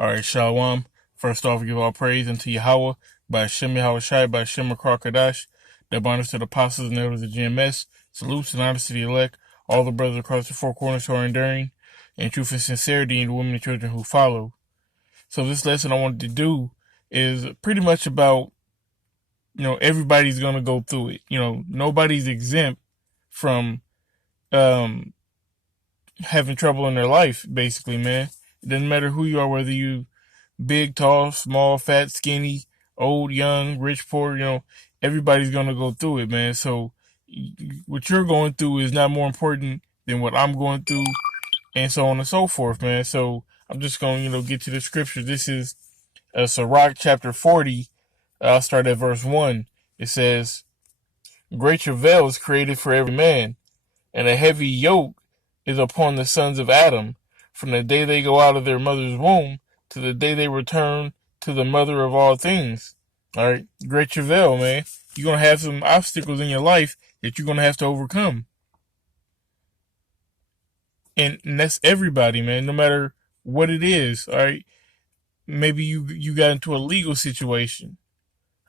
All right, Shalom. First off, give all praise unto Yahweh by Shem Yahweh Shai by Shem Kadash. The honors to the apostles and elders of GMS. Salutes and honors to the elect, all the brothers across the four corners who are enduring, and truth and sincerity in the women and children who follow. So this lesson I wanted to do is pretty much about, everybody's going to go through it. Nobody's exempt from having trouble in their life, basically, man. It doesn't matter who you are, whether you big, tall, small, fat, skinny, old, young, rich, poor, everybody's going to go through it, man. So what you're going through is not more important than what I'm going through, and so on and so forth, man. So I'm just going to, get to the scripture. This is Sirach chapter 40. I'll start at verse 1. It says, "Great travail is created for every man, and a heavy yoke is upon the sons of Adam, from the day they go out of their mother's womb to the day they return to the mother of all things." All right, great travail, man. You're going to have some obstacles in your life that you're going to have to overcome. And that's everybody, man, no matter what it is, all right? Maybe you got into a legal situation,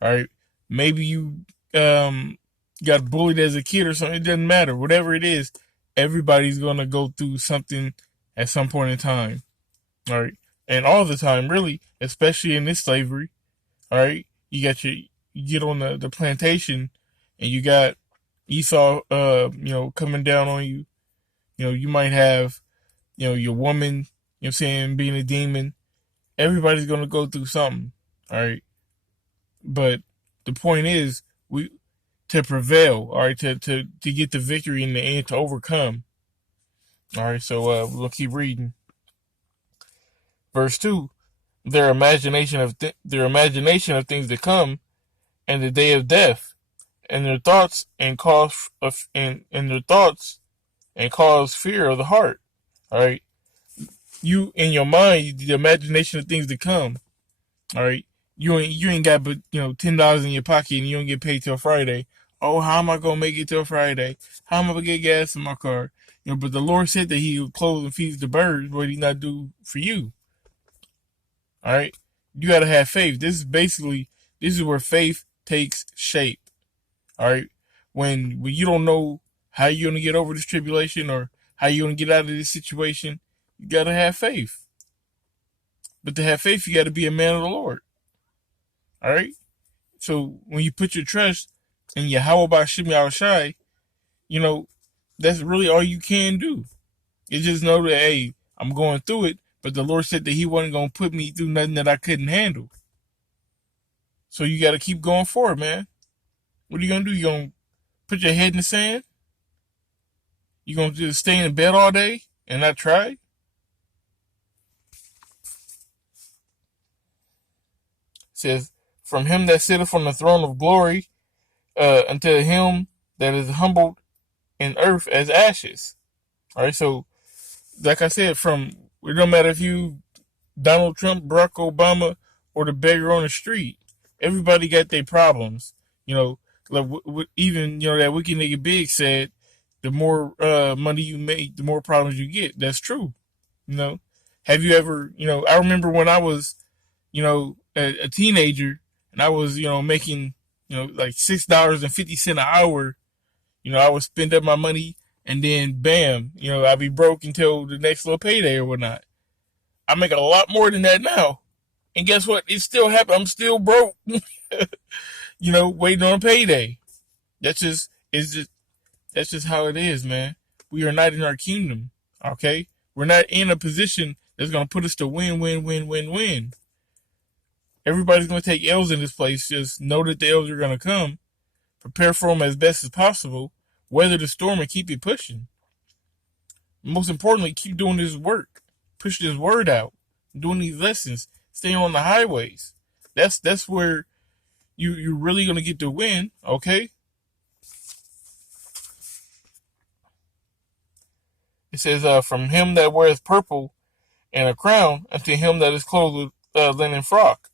all right? Maybe you got bullied as a kid or something. It doesn't matter. Whatever it is, everybody's going to go through something at some point in time, all right? And all the time, really, especially in this slavery, all right? You get on the plantation, and you got Esau, coming down on you. You might have, your woman, you know what I'm saying, being a demon. Everybody's going to go through something, all right? But the point is, to prevail, all right, to get the victory in the end, to overcome. All right, so we're going to keep reading. Verse 2, their imagination of things to come, and the day of death, and their thoughts and cause fear of the heart. All right, you in your mind, the imagination of things to come. All right, you ain't got but $10 in your pocket, and you don't get paid till Friday. Oh, how am I gonna make it till Friday? How am I gonna get gas in my car? But the Lord said that He would clothe and feed the birds. What Did He not do for you? All right, you gotta have faith. This is where faith takes shape. All right, when you don't know how you're gonna get over this tribulation or how you're gonna get out of this situation, you gotta have faith. But to have faith, you gotta be a man of the Lord. All right. So when you put your trust in Yahweh by Shem Yahweh Shai, that's really all you can do. You just know that, hey, I'm going through it, but the Lord said that He wasn't going to put me through nothing that I couldn't handle. So you got to keep going forward, man. What are you going to do? You going to put your head in the sand? You going to just stay in bed all day and not try? It says, "From Him that sitteth on the throne of glory, unto Him that is humbled in earth as ashes." All right, so like I said, it don't matter if you Donald Trump, Barack Obama, or the beggar on the street. Everybody got their problems. Even that wicked nigga Big said, the more money you make, the more problems you get. That's true. Have you ever? I remember when I was, a teenager, and I was, making, like $6.50 an hour. I would spend up my money, and then bam, I'd be broke until the next little payday or whatnot. I make a lot more than that now. And guess what? It still happened. I'm still broke, waiting on a payday. That's just how it is, man. We are not in our kingdom. Okay. We're not in a position that's going to put us to win, win, win, win, win. Everybody's going to take L's in this place. Just know that the L's are going to come. Prepare for them as best as possible. Weather the storm and keep it pushing. Most importantly, keep doing this work. Push this word out. Doing these lessons. Staying on the highways. That's where you're really going to get to win. Okay? It says, "From him that weareth purple and a crown unto him that is clothed with linen frock.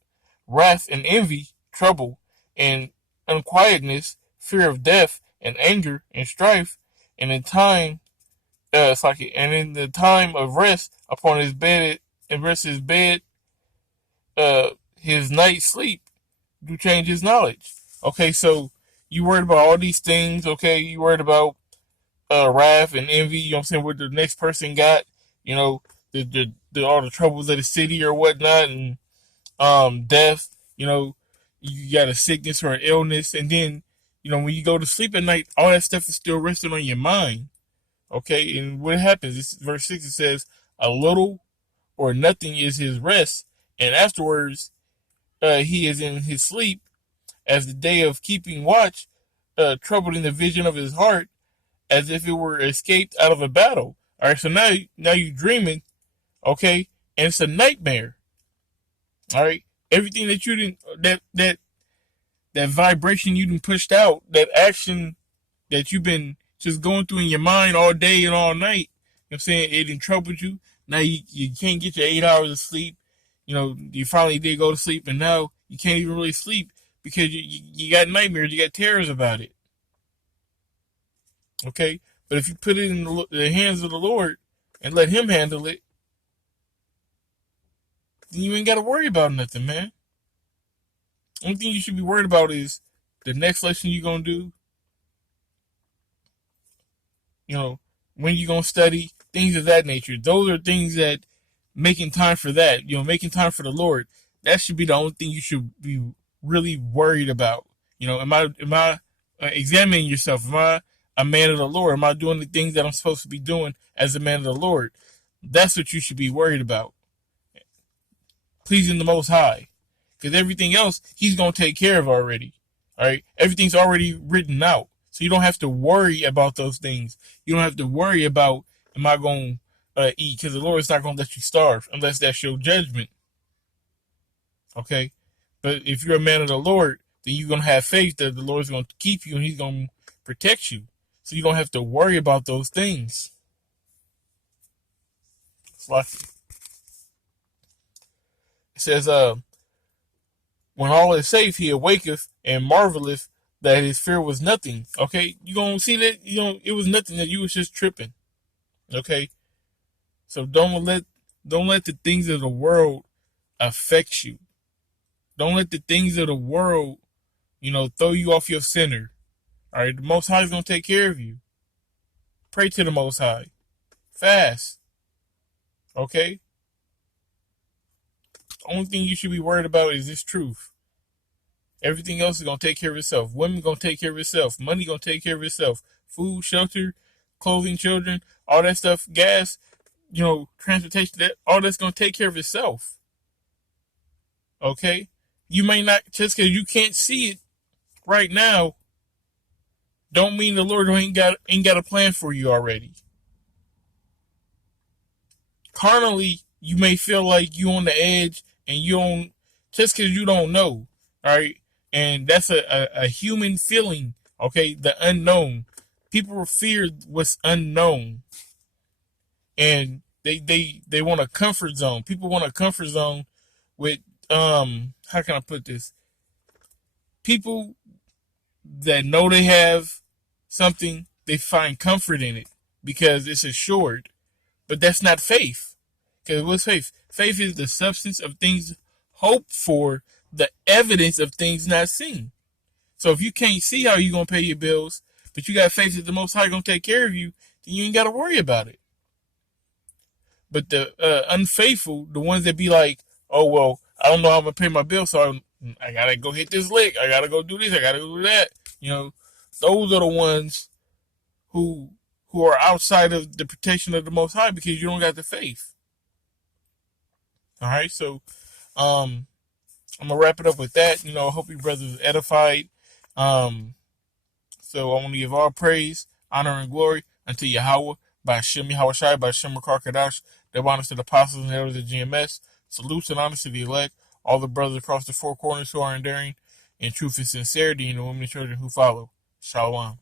Wrath and envy, trouble, and unquietness, fear of death, and anger, and strife, and in the time of rest upon his bed, and rest his bed, his night's sleep do change his knowledge. Okay, so you worried about all these things. Okay, you worried about wrath and envy. You know what I'm saying? What the next person got. You know, the all the troubles of the city or whatnot, and death. You know, you got a sickness or an illness, and then when you go to sleep at night, all that stuff is still resting on your mind. Okay, and what happens? This verse 6. It says, "A little or nothing is his rest, and afterwards he is in his sleep, as the day of keeping watch, troubled in the vision of his heart, as if it were escaped out of a battle." All right, so now you're dreaming, okay, and it's a nightmare. All right, everything that you didn't that vibration you didn't pushed out, that action that you've been just going through in your mind all day and all night. You know what I'm saying? It didn't trouble you. Now you can't get your 8 hours of sleep. You finally did go to sleep, and now you can't even really sleep because you got nightmares, you got terrors about it. Okay? But if you put it in the hands of the Lord and let him handle it, then you ain't got to worry about nothing, man. Only thing you should be worried about is the next lesson you're going to do, when you're going to study, things of that nature. Those are things that making time for that, making time for the Lord, that should be the only thing you should be really worried about. Am I examining yourself? Am I a man of the Lord? Am I doing the things that I'm supposed to be doing as a man of the Lord? That's what you should be worried about. Pleasing the Most High. Because everything else, he's going to take care of already. All right? Everything's already written out. So you don't have to worry about those things. You don't have to worry about, am I going to eat? Because the Lord's not going to let you starve unless that's your judgment. Okay? But if you're a man of the Lord, then you're going to have faith that the Lord's going to keep you and he's going to protect you. So you don't have to worry about those things. It says, when all is safe, he awaketh and marveleth that his fear was nothing. Okay? You're going to see that, it was nothing, that you was just tripping. Okay? So don't let the things of the world affect you. Don't let the things of the world, throw you off your center. All right? The Most High is going to take care of you. Pray to the Most High. Fast. Okay? The only thing you should be worried about is this truth. Everything else is going to take care of itself. Women going to take care of itself. Money going to take care of itself. Food, shelter, clothing, children, all that stuff, gas, transportation, all that's going to take care of itself. Okay? You may not, just because you can't see it right now, don't mean the Lord ain't got a plan for you already. Carnally, you may feel like you on the edge and you don't, just because you don't know, all right? And that's a human feeling, okay? The unknown. People fear what's unknown. And they want a comfort zone. People want a comfort zone with, how can I put this? People that know they have something, they find comfort in it because it's assured. But that's not faith. Because what's faith? Faith is the substance of things hoped for, the evidence of things not seen. So if you can't see how you're going to pay your bills, but you got faith that the Most High going to take care of you, then you ain't got to worry about it. But the unfaithful, the ones that be like, oh, well, I don't know how I'm going to pay my bill, so I got to go hit this lick. I got to go do this. I got to go do that. Those are the ones who are outside of the protection of the Most High because you don't got the faith. All right, so I'm going to wrap it up with that. I hope you brothers are edified. So I want to give all praise, honor, and glory unto Yahweh, by Hashem Yahushai, by Hashem Karkadash, the honors to the apostles and elders of GMS. Salutes and honors to the elect, all the brothers across the four corners who are enduring in truth and sincerity, and the women and children who follow. Shalom.